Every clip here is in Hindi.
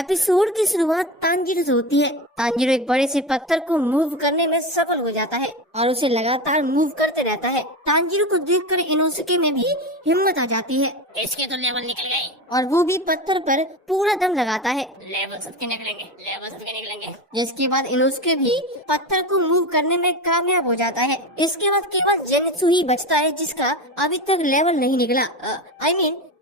एपिसोड की शुरुआत तांजीरो से होती है। तांजीरो एक बड़े से पत्थर को मूव करने में सफल हो जाता है और उसे लगातार मूव करते रहता है। तांजीरो को देखकर इनोसुके में भी हिम्मत आ जाती है। इसके तो लेवल निकल गए और वो भी पत्थर पर पूरा दम लगाता है। लेवल सबके निकलेंगे, लेवल सबके निकलेंगे। जिसके बाद इनोसुके भी पत्थर को मूव करने में कामयाब हो जाता है। इसके बाद केवल जेनित्सु ही बचता है जिसका अभी तक लेवल नहीं निकला।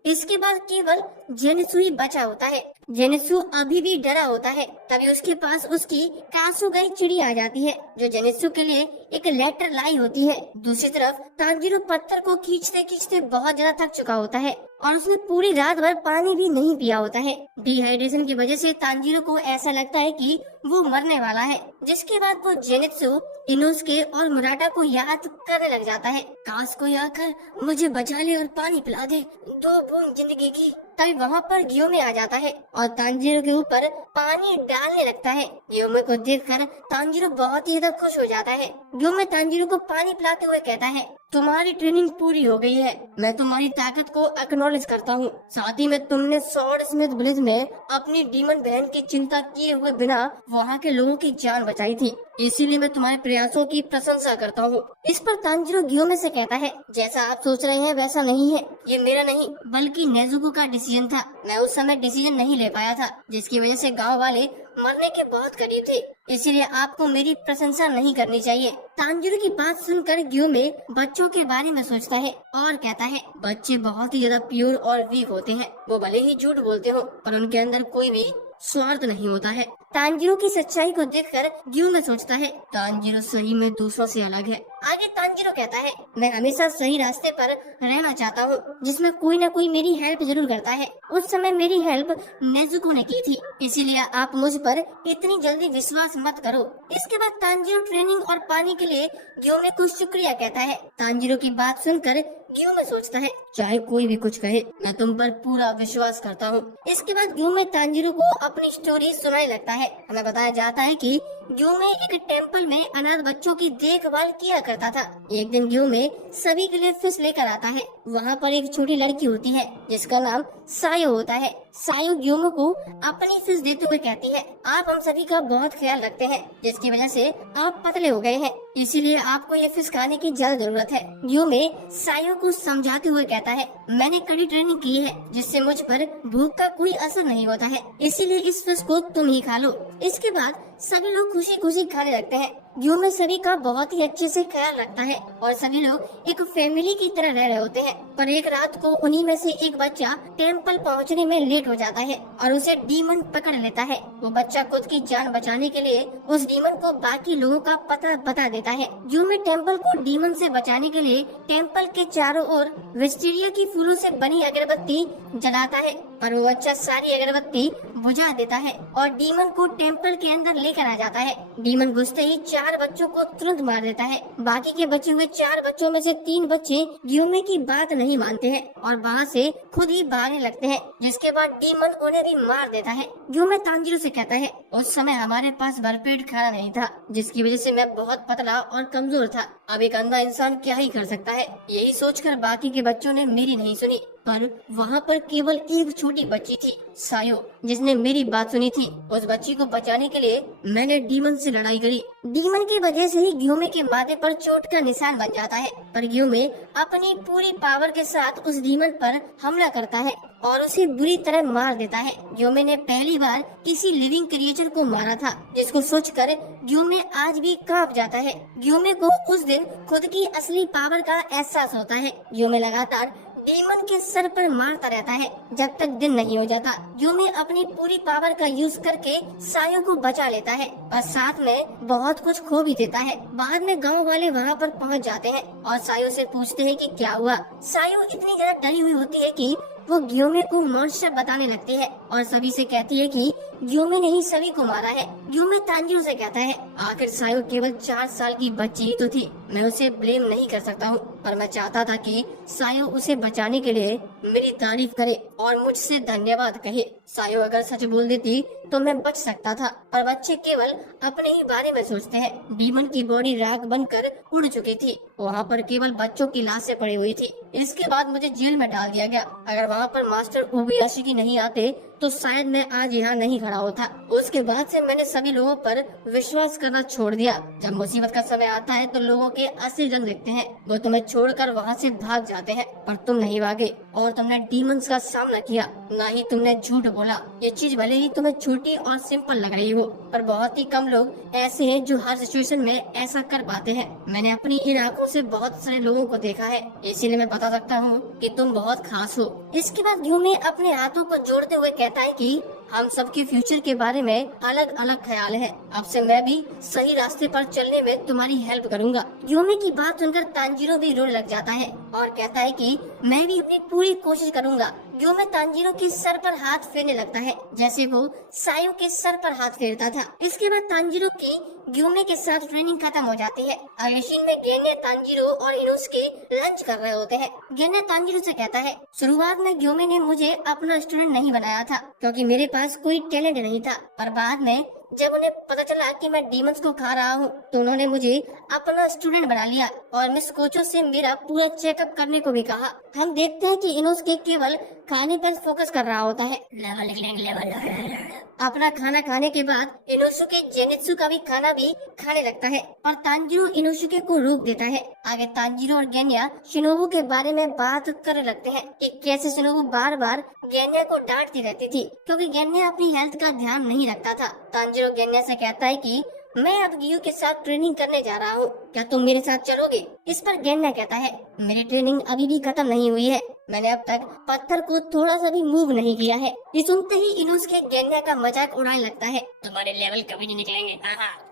इसके बाद केवल जेनित्सु ही बचा होता है। जेनित्सु अभी भी डरा होता है। तभी उसके पास उसकी कासुगाई चिड़ी आ जाती है जो जेनित्सु के लिए एक लेटर लाई होती है। दूसरी तरफ तांजीरो पत्थर को खींचते खींचते बहुत ज्यादा थक चुका होता है और उसने पूरी रात भर पानी भी नहीं पिया होता है। डिहाइड्रेशन की वजह से तांजीरो को ऐसा लगता है कि वो मरने वाला है। जिसके बाद वो जेनित्सु, इनोसुके और मुराटा को याद करने लग जाता है। काश कोई आकर मुझे बचा ले और पानी पिला दे, दो बूंद जिंदगी की। तभी वहाँ पर गियोमे आ जाता है और तांजीरो के ऊपर पानी डालने लगता है। गियोमे को देखकर तांजीरो बहुत ही ज्यादा खुश हो जाता है। गियोमे तांजीरो को पानी पिलाते हुए कहता है, तुम्हारी ट्रेनिंग पूरी हो गई है, मैं तुम्हारी ताकत को एक्नॉलेज करता हूँ। साथ ही में तुमने स्वॉर्ड स्मिथ विलेज में अपनी डीमन बहन की चिंता किए हुए बिना वहाँ के लोगों की जान बचाई थी, इसीलिए मैं तुम्हारे प्रयासों की प्रशंसा करता हूँ। इस पर तांजीरो गियोमे से कहता है, जैसा आप सोच रहे हैं वैसा नहीं है, ये मेरा नहीं बल्कि नेजुको का डिसीजन था। मैं उस समय डिसीजन नहीं ले पाया था जिसकी वजह से गांव वाले मरने के बहुत करीब थे, इसीलिए आपको मेरी प्रशंसा नहीं करनी चाहिए। तांजीरो की बात सुनकर गियोमे बच्चों के बारे में सोचता है और कहता है, बच्चे बहुत ही ज्यादा प्योर और वीक होते हैं। वो भले ही झूठ बोलते हो पर उनके अंदर कोई भी स्वार्थ नहीं होता है। तांजीरो की सच्चाई को देखकर गियोमे सोचता है, तांजीरो सही में दूसरों से अलग है। आगे तांजीरो कहता है, मैं हमेशा सही रास्ते पर रहना चाहता हूँ जिसमें कोई न कोई मेरी हेल्प जरूर करता है। उस समय मेरी हेल्प नेजुको ने की थी, इसीलिए आप मुझ पर इतनी जल्दी विश्वास मत करो। इसके बाद तांजीरो ट्रेनिंग और पानी के लिए गियोमे को शुक्रिया कहता है। तांजीरो की बात सुनकर गियोमे सोचता है, चाहे कोई भी कुछ कहे मैं तुम पर पूरा विश्वास करता हूँ। इसके बाद गियोमे तांजीरो को अपनी स्टोरी सुनाने लगता है। हमें बताया जाता है कि गियोमे एक टेम्पल में अनाथ बच्चों की देखभाल किया करता था। एक दिन गियोमे सभी के लिए फिश लेकर आता है। वहाँ पर एक छोटी लड़की होती है जिसका नाम सायो होता है। सायो गियोमे को अपनी फिश देते हुए कहती है, आप हम सभी का बहुत ख्याल रखते हैं जिसकी वजह से आप पतले हो गए हैं, इसीलिए आपको ये फिश खाने की ज्यादा जरूरत है। गियोमे सायो को समझाते हुए कहता है, मैंने कड़ी ट्रेनिंग की है जिससे मुझ पर भूख का कोई असर नहीं होता है, इसीलिए इस फिश को तुम ही खा लो। इसके बाद सभी लोग खुशी खुशी खाने लगते हैं। गियोमे सभी का बहुत ही अच्छे से ख्याल रखता है और सभी लोग एक फैमिली की तरह रह रहे होते हैं। पर एक रात को उन्हीं में से एक बच्चा टेम्पल पहुंचने में लेट हो जाता है और उसे डीमन पकड़ लेता है। वो बच्चा खुद की जान बचाने के लिए उस डीमन को बाकी लोगों का पता बता देता है। गियोमे टेम्पल को डीमन से बचाने के लिए टेम्पल के चारों ओर विस्टीरिया की फूलों से बनी अगरबत्ती जलाता है, पर वो बच्चा सारी अगरबत्ती बुझा देता है और डीमन को टेम्पल के अंदर लेकर आ जाता है। डीमन घुसते ही 4 बच्चों को तुरंत मार देता है। बाकी के बचे हुए 4 बच्चों में से 3 बच्चे गियोमे की बात नहीं मानते हैं और वहाँ से खुद ही भागने लगते हैं, जिसके बाद डीमन उन्हें भी मार देता है। गियोमे तांजीरो से कहता है, उस समय हमारे पास भरपेट खाना नहीं था जिसकी वजह से मैं बहुत पतला और कमजोर था। अब एक अंधा इंसान क्या ही कर सकता है। यही सोचकर बाकी के बच्चों ने मेरी नहीं सुनी, पर वहाँ पर केवल एक छोटी बच्ची थी, सायो, जिसने मेरी बात सुनी थी। उस बच्ची को बचाने के लिए मैंने डीमन से लड़ाई करी। डीमन की वजह से ही गियोमे के माथे पर चोट का निशान बन जाता है, पर गियोमे अपनी पूरी पावर के साथ उस डीमन पर हमला करता है और उसे बुरी तरह मार देता है। गियोमे ने पहली बार किसी लिविंग क्रिएचर को मारा था, जिसको सोचकर गियोमे आज भी कांप जाता है। गियोमे को उस दिन खुद की असली पावर का एहसास होता है। गियोमे लगातार डीमन के सर पर मारता रहता है जब तक दिन नहीं हो जाता। गियोमे अपनी पूरी पावर का यूज करके सायो को बचा लेता है और साथ में बहुत कुछ खो भी देता है। बाद में गांव वाले वहां पर पहुंच जाते हैं और सायो से पूछते हैं कि क्या हुआ। सायो इतनी ज्यादा डरी हुई होती है कि वो गियोमे को मॉन्स्टर बताने लगती है और सभी से कहती है कि गियोमे ने ही सभी को मारा है। गियोमे तांजीरो से कहता है, आखिर सायो केवल 4 साल की बच्ची ही तो थी, मैं उसे ब्लेम नहीं कर सकता हूँ, पर मैं चाहता था कि सायो उसे बचाने के लिए मेरी तारीफ करे और मुझसे धन्यवाद कहे। सायो अगर सच बोल देती तो मैं बच सकता था, पर बच्चे केवल अपने ही बारे में सोचते हैं। डीमन की बॉडी राख बनकर उड़ चुकी थी, वहाँ पर केवल बच्चों की लाशें पड़ी हुई थी। इसके बाद मुझे जेल में डाल दिया गया। अगर वहाँ पर मास्टर ओबयाशी नहीं आते तो शायद मैं आज यहाँ नहीं खड़ा होता। उसके बाद से मैंने सभी लोगों पर विश्वास करना छोड़ दिया। जब मुसीबत का समय आता है तो लोगों के असली रंग दिखते हैं, वो तुम्हें छोड़कर वहाँ से भाग जाते हैं, पर तुम नहीं भागे और तुमने डीमंस का सामना किया, ना ही तुमने झूठ बोला। ये चीज भले ही तुम्हें छोटी और सिंपल लग रही हो, पर बहुत ही कम लोग ऐसे हैं जो हर सिचुएशन में ऐसा कर पाते हैं। मैंने अपनी इन आंखों से बहुत सारे लोगों को देखा है, इसीलिए मैं बता सकता हूँ कि तुम बहुत खास हो। इसके बाद यूमी अपने हाथों को जोड़ते हुए कहता है कि हम सबके फ्यूचर के बारे में अलग अलग ख्याल है। अब से मैं भी सही रास्ते पर चलने में तुम्हारी हेल्प करूंगा। यूमी की बात सुनकर तांजीरो भी रोने लग जाता है और कहता है कि मैं भी अपनी पूरी कोशिश करूंगा। यूमी तांजीरो के सर पर हाथ फेरने लगता है जैसे वो सायो के सर पर हाथ फेरता था। इसके बाद तांजीरो की यूमी के साथ ट्रेनिंग खत्म हो जाती है। अगले सीन में गेने, तांजीरो और इनुसुके लंच कर रहे होते हैं। गेने तांजीरो से कहता है, शुरुआत में यूमी ने मुझे अपना स्टूडेंट नहीं बनाया था क्योंकि मेरे पास कोई टैलेंट नहीं था, पर बाद में जब उन्हें पता चला कि मैं डीमंस को खा रहा हूँ तो उन्होंने मुझे अपना स्टूडेंट बना लिया और मिस कोचो से मेरा पूरा चेकअप करने को भी कहा। हम देखते हैं कि इनोसुके केवल खाने पर फोकस कर रहा होता है। लेवल निकलेंगे, लेवल। अपना खाना खाने के बाद इनोसुके जेनित्सु का भी खाना भी खाने लगता है, पर तांजीरो इनोसुके को रोक देता है। आगे तांजीरो और गेन्या शिनोबु के बारे में बात करने लगते हैं कि कैसे शिनोबु बार बार गेन्या को डांटती रहती थी क्योंकि गेन्या अपनी हेल्थ का ध्यान नहीं रखता था। तांजीरो गेन्या से कहता है कि मैं अब गियू के साथ ट्रेनिंग करने जा रहा हूँ, क्या तुम मेरे साथ चलोगे? इस पर गेन्या कहता है, मेरी ट्रेनिंग अभी भी खत्म नहीं हुई है, मैंने अब तक पत्थर को थोड़ा सा भी मूव नहीं किया है। ये सुनते ही इनुसुके गेन्या का मजाक उड़ाने लगता है। तुम्हारे लेवल कभी नहीं निकलेंगे।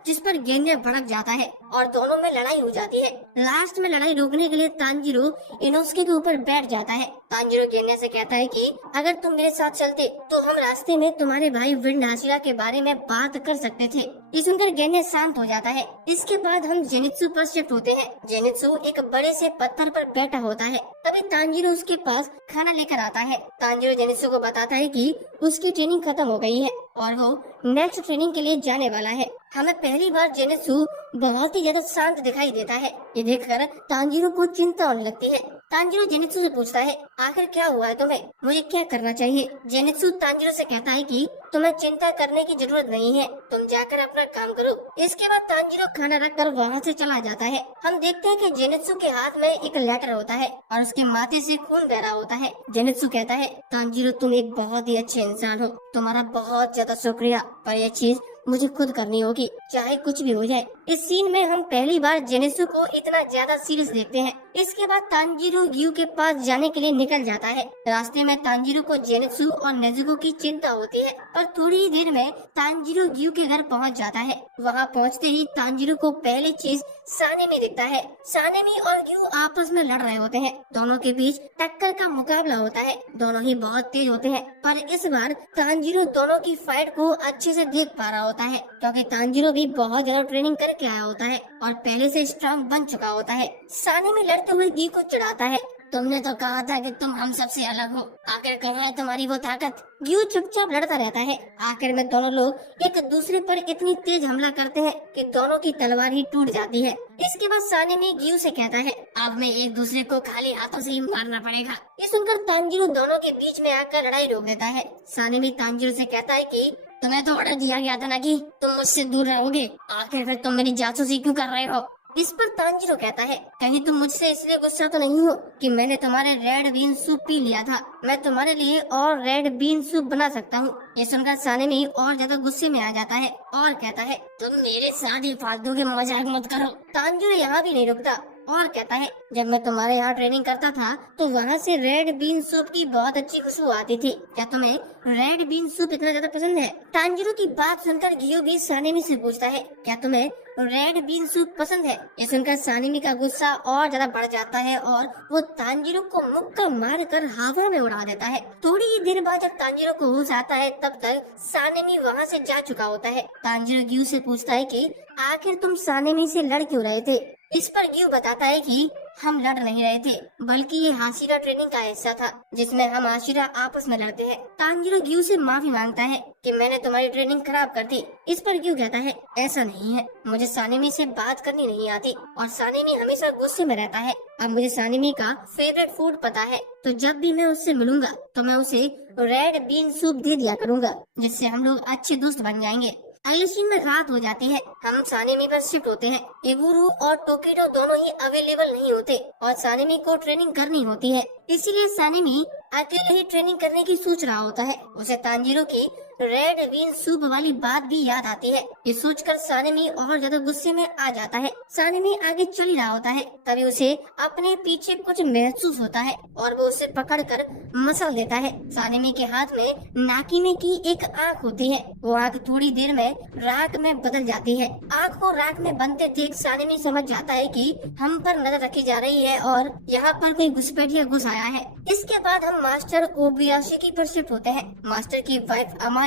जिस पर गेन्या भड़क जाता है और दोनों में लड़ाई हो जाती है। लास्ट में लड़ाई रोकने के लिए तांजीरो इनुसुके के ऊपर बैठ जाता है। तांजीरो गेन्या से कहता है कि अगर तुम मेरे साथ चलते तो हम रास्ते में तुम्हारे भाई विंड हाशिरा के बारे में बात कर सकते थे। ये सुनकर गेन्या शांत हो जाता है। इसके बाद हम जेनित्सु पर शिफ्ट होते हैं। जेनित्सु एक बड़े से पत्थर पर बैठा होता है। तभी तांजीरो उसके पास खाना लेकर आता है। तांजीरो जेनित्सु को बताता है कि उसकी ट्रेनिंग खत्म हो गई है और वो नेक्स्ट ट्रेनिंग के लिए जाने वाला है। हमें पहली बार जेनित्सु बहुत ही ज्यादा शांत दिखाई देता है। ये देखकर तांजीरो को चिंता होने लगती है। तांजीरो जेनित्सु से पूछता है, आखिर क्या हुआ है तुम्हें, मुझे क्या करना चाहिए? जेनित्सु तांजीरो से कहता है कि तुम्हें चिंता करने की जरूरत नहीं है, तुम जाकर अपना काम करो। इसके बाद तांजीरो खाना रखकर वहाँ से चला जाता है। हम देखते हैं कि जेनित्सु के हाथ में एक लेटर होता है और उसके माथे से खून बह रहा होता है। जेनित्सु कहता है, तांजीरो तुम एक बहुत ही अच्छे इंसान हो, तुम्हारा बहुत ज्यादा शुक्रिया, पर यह चीज मुझे खुद करनी होगी, चाहे कुछ भी हो जाए। इस सीन में हम पहली बार जेनित्सु को इतना ज्यादा सीरियस देखते हैं। इसके बाद तांजीरो गियू के पास जाने के लिए निकल जाता है। रास्ते में तांजीरो को जेनित्सु और नेजुको की चिंता होती है, पर थोड़ी ही देर में तांजीरो गियू के घर पहुंच जाता है। वहां पहुंचते ही तांजीरो को पहली चीज सानेमी दिखता है। सानेमी और गियू आपस में लड़ रहे होते हैं। दोनों के बीच टक्कर का मुकाबला होता है। दोनों ही बहुत तेज होते हैं, पर इस बार तांजीरो दोनों की फाइट को अच्छे से देख पा रहा होता है क्योंकि तांजीरो भी बहुत ज्यादा ट्रेनिंग करके आया होता है और पहले से स्ट्रांग बन चुका होता है। सानेमी लड़ते हुए गियू को चिढ़ाता है, तुमने तो कहा था कि तुम हम सबसे अलग हो, आखिर कहाँ है तुम्हारी वो ताकत? गियू चुपचाप लड़ता रहता है। आखिर में दोनों लोग एक दूसरे पर इतनी तेज हमला करते हैं कि दोनों की तलवार ही टूट जाती है। इसके बाद सानेमी गियू से कहता है, अब हमें एक दूसरे को खाली हाथों से ही मारना पड़ेगा। ये सुनकर तांजीरो दोनों के बीच में आकर लड़ाई रोक देता है। सानेमी तांजीरो से कहता है कि तुम्हें तो ऑर्डर दिया गया था ना कि तुम मुझसे दूर रहोगे, आखिर फिर तुम मेरी जासूसी क्यों कर रहे हो? इस पर तांजीरो कहता है, कहीं तुम मुझसे इसलिए गुस्सा तो नहीं हो कि मैंने तुम्हारे रेड बीन सूप पी लिया था? मैं तुम्हारे लिए और रेड बीन सूप बना सकता हूँ। ये सुनकर सानेमी और ज्यादा गुस्से में आ जाता है और कहता है, तुम मेरे साथ ही फालतू के मजाक मत करो। तांजीरो यहाँ भी नहीं रुकता और कहता है, जब मैं तुम्हारे यहाँ ट्रेनिंग करता था तो वहाँ से रेड बीन सूप की बहुत अच्छी खुशबू आती थी, क्या तुम्हें रेड बीन सूप इतना ज्यादा पसंद है? तांजीरो की बात सुनकर गियो भी सानेमी से पूछता है, क्या तुम्हें रेड बीन सूप पसंद है? ये सुनकर सानेमी का गुस्सा और ज्यादा बढ़ जाता है और वो तांजीरो को मुक्का मार कर हवा में उड़ा देता है। थोड़ी ही देर बाद जब तांजीरो को होश आता है तब तक सानेमी वहाँ से जा चुका होता है। तांजीरो गियो से पूछता है कि आखिर तुम सानेमी से लड़ क्यों रहे थे? इस पर गियो बताता है कि हम लड़ नहीं रहे थे, बल्कि ये हाशिरा ट्रेनिंग का हिस्सा था जिसमें हम हाशिरा आपस में लड़ते हैं। तांजीरो ग्यू से माफी मांगता है कि मैंने तुम्हारी ट्रेनिंग खराब कर दी। इस पर ग्यू कहता है ऐसा नहीं है, मुझे सानिमी से बात करनी नहीं आती और सानिमी हमेशा गुस्से में रहता है। अब मुझे सानिमी का फेवरेट फूड पता है, तो जब भी मैं उससे मिलूंगा तो मैं उसे रेड बीन सूप दे दिया करूंगा, जिससे हम लोग अच्छे दोस्त बन जाएंगे। अगले सीन में रात हो जाती है। हम सानिमी पर शिफ्ट होते हैं। इबुरु और टोकिडो दोनों ही अवेलेबल नहीं होते और सानिमी को ट्रेनिंग करनी होती है, इसीलिए सानिमी अकेले ही ट्रेनिंग करने की सोच रहा होता है। उसे तांजीरो की रेड बीन सूप वाली बात भी याद आती है। ये सोचकर सानिमी और ज्यादा गुस्से में आ जाता है। सानिमी आगे चल रहा होता है, तभी उसे अपने पीछे कुछ महसूस होता है और वो उसे पकड़कर मसल देता है। सानिमी के हाथ में नाकिमे की एक आँख होती है। वो आँख थोड़ी देर में राख में बदल जाती है। आँख को राख में बनते देख सानिमी समझ जाता है कि हम पर नजर रखी जा रही है और यहाँ पर कोई घुसपैठिया घुस आया है। इसके बाद हम मास्टर ओबियाशिकी पर शिफ्ट होते हैं। मास्टर की वाइफ अमाने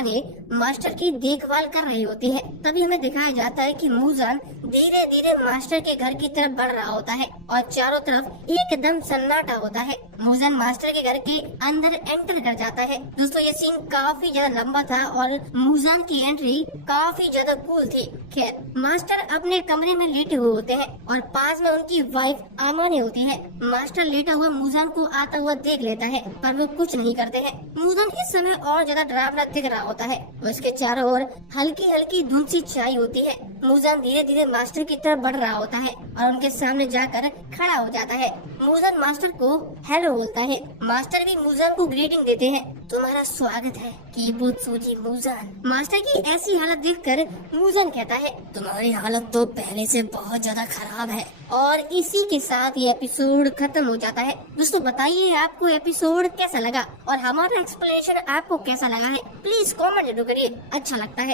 मास्टर की देखभाल कर रही होती है। तभी हमें दिखाया जाता है कि मूजान धीरे धीरे मास्टर के घर की तरफ बढ़ रहा होता है और चारों तरफ एकदम सन्नाटा होता है। मूजान मास्टर के घर के अंदर एंटर कर जाता है। दोस्तों ये सीन काफी ज्यादा लंबा था और मूजान की एंट्री काफी ज्यादा कूल थी। खैर मास्टर अपने कमरे में लेटे हुए होते हैं और पास में उनकी वाइफ आमाने होती है। मास्टर लेटा हुआ मूजान को आता हुआ देख लेता है, पर वो कुछ नहीं करते हैं। मूजान इस समय और ज्यादा डरावना दिख रहा होता है। उसके चारों ओर हल्की हल्की धुंध सी छाई होती है। मूजान धीरे धीरे मास्टर की तरफ बढ़ रहा होता है और उनके सामने जाकर खड़ा हो जाता है। मूजान मास्टर को हेलो बोलता है। मास्टर भी मूजान को ग्रीटिंग देते हैं। तुम्हारा स्वागत है कीबुत्सुजी मूजान। मास्टर की ऐसी हालत देखकर मूजान कहता है तुम्हारी हालत तो पहले से बहुत ज्यादा खराब है। और इसी के साथ ये एपिसोड खत्म हो जाता है। दोस्तों बताइए आपको एपिसोड कैसा लगा और हमारा एक्सप्लेनेशन आपको कैसा लगा है, प्लीज कमेंट जरूर करिए। अच्छा लगता है